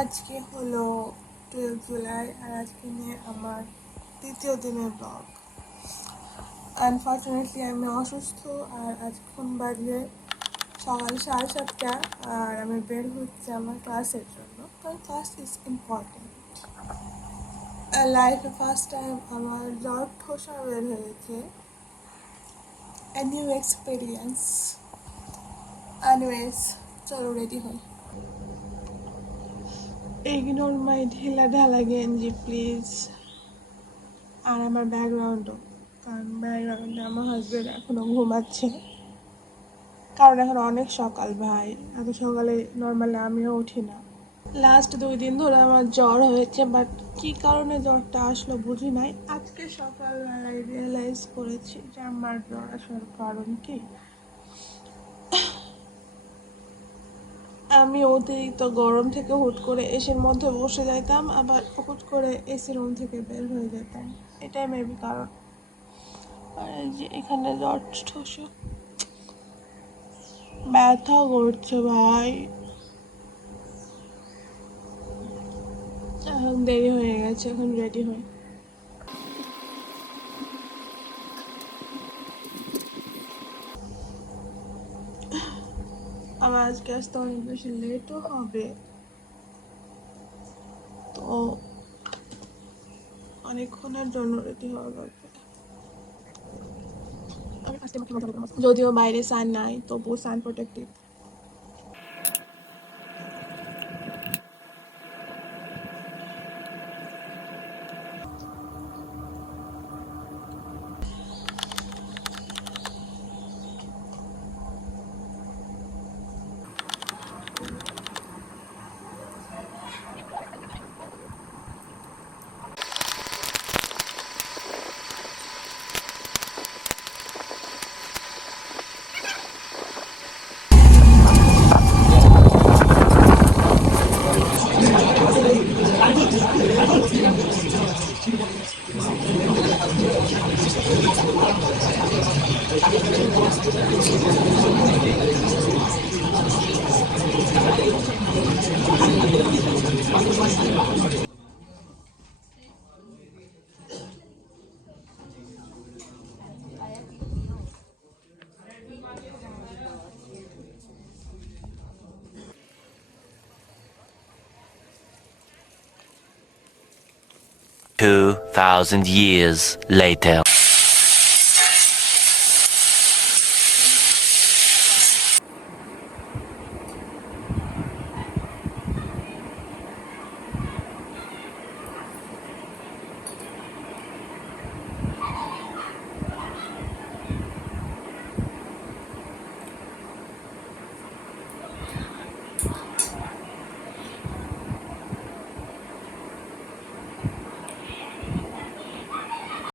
আজকে হলো 12 জুলাই আর আজকে নিয়ে আমার দ্বিতীয় দিনের ব্লগ। আনফর্চুনেটলি আমি অসুস্থ আর এখন বাজে সকাল 7:30 আর আমি বের হচ্ছে আমার ক্লাসের জন্য, কারণ ক্লাস ইজ ইম্পর্টেন্ট। লাইফে ফার্স্ট টাইম আমার জ্বর ঠোসা বের হয়েছে, a new experience. Anyways, চলো রেডি হই। ইগনোর মাই ঢিলা ঢালা গেঞ্জি প্লিজ, আর আমার ব্যাকগ্রাউন্ডও, কারণ ব্যাকগ্রাউন্ডে আমার হাজবেন্ড এখনো ঘুমাচ্ছে, কারণ এখন অনেক সকাল ভাই, এত সকালে নর্মালি আমিও উঠি না। লাস্ট 2 দিন ধরে আমার জ্বর হয়েছে, বাট কি কারণে জ্বরটা আসলো বুঝি নাই। আজকে সকালবেলায় রিয়েলাইজ করেছি যে আমার জ্বর আসার কারণ কি। আমি অতিরিক্ত গরম থেকে হুট করে এসির মধ্যে বসে যাইতাম, আবার হুট করে এসি রুম থেকে বের হয়ে যেতাম, এটাই মেবি কারণ। আর এই যে এখানে জ্বর ঠোসা ব্যথা করছে ভাই। এখন দেরি হয়ে গেছে, এখন রেডি হই। আমার আজকে আসতে অনেক বেশি লেটও হবে, তো অনেকক্ষণের জন্য রেডি হওয়া লাগবে। যদিও বাইরে সান নাই, তবুও সান প্রোটেক্টিভ। $2,000 years later.